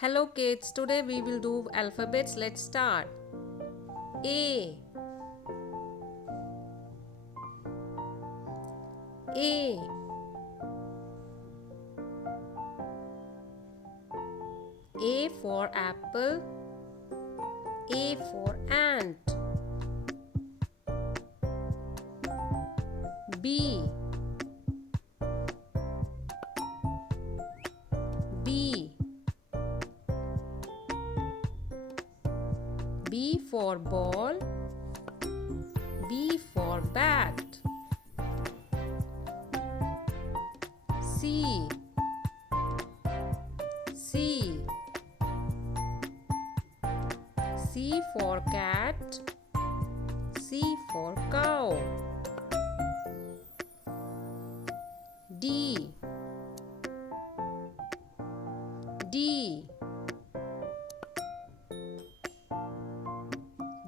Hello kids, today we will do alphabets. Let's start. A A A for apple. A for ant. B B B for ball. B for bat. C C C for cat. C for cow. D D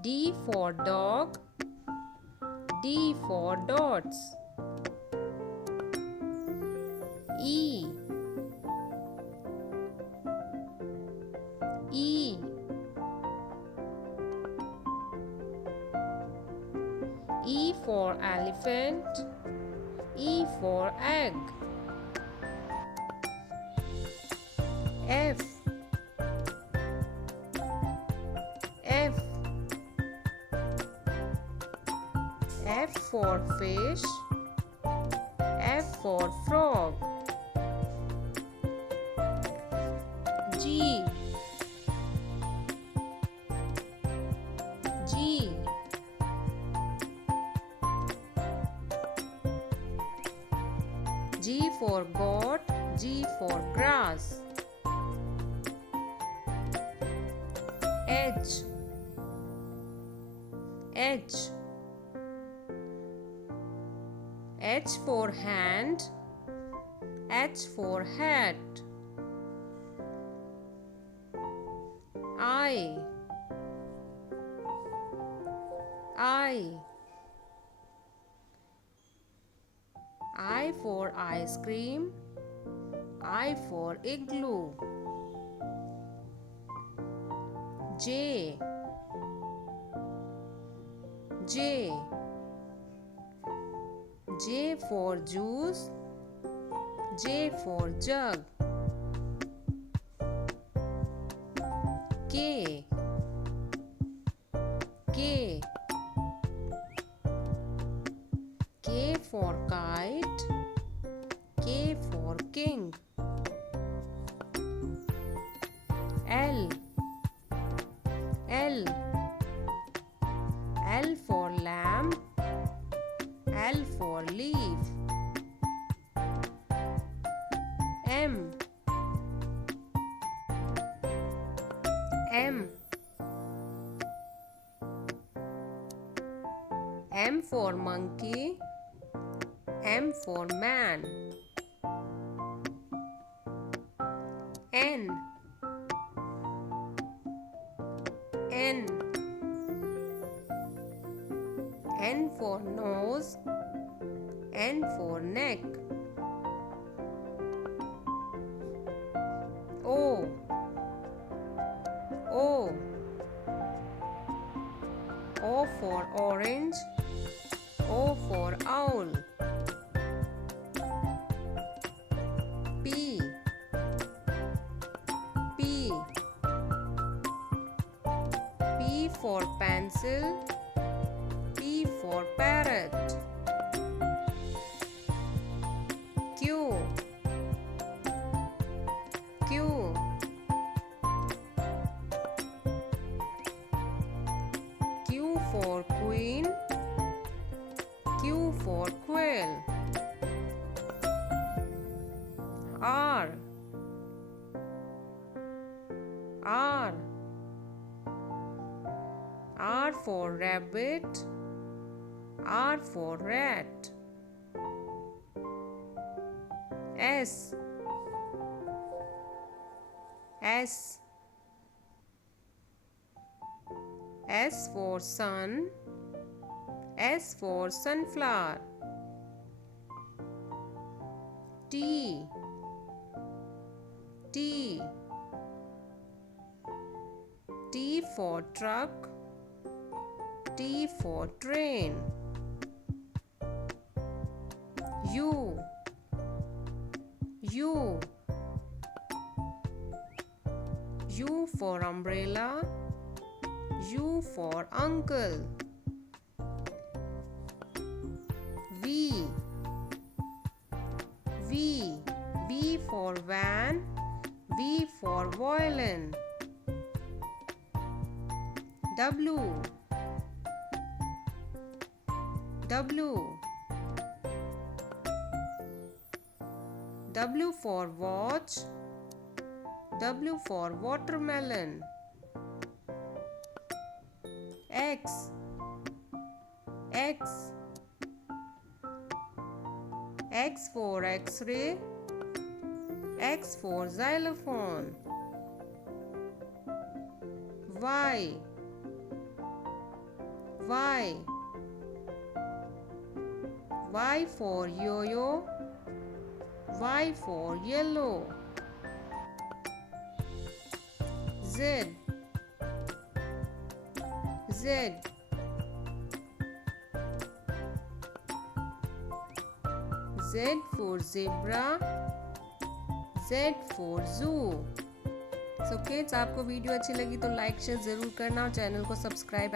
D for dog. D for dots. E E E for elephant. E for egg. F F F for fish. F for frog. G G G for goat. G for grass. H H H for hand. H for hat. I I for ice cream. I for igloo. J J J for juice. J for jug. K K K for kite. K for king. L L L for lamp. L for leaf. M M M for monkey. M for man. N N N for nose. N for neck. O O O for orange. O for owl. P P P for pencil. P for parrot. Q Q Q for queen. Q for quail. R R R for rabbit. R for rat. S S S for sun. S for sunflower. T T for truck, T for train. U for umbrella, U for uncle. V for van, V for violin. W for watch, W for watermelon. X for X-ray, X for xylophone. Y for yo-yo, Y for yellow. Z for zebra, Z for zoo. So kids, आपको video अच्छी लगी तो like share ज़रूर करना और channel को subscribe